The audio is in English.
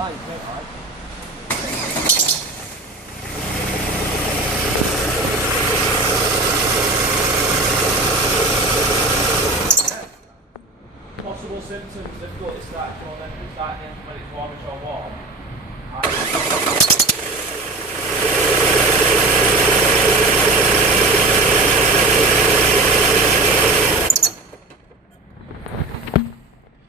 fine, don't I? Possible symptoms, difficulty starting when it's warmish or warm.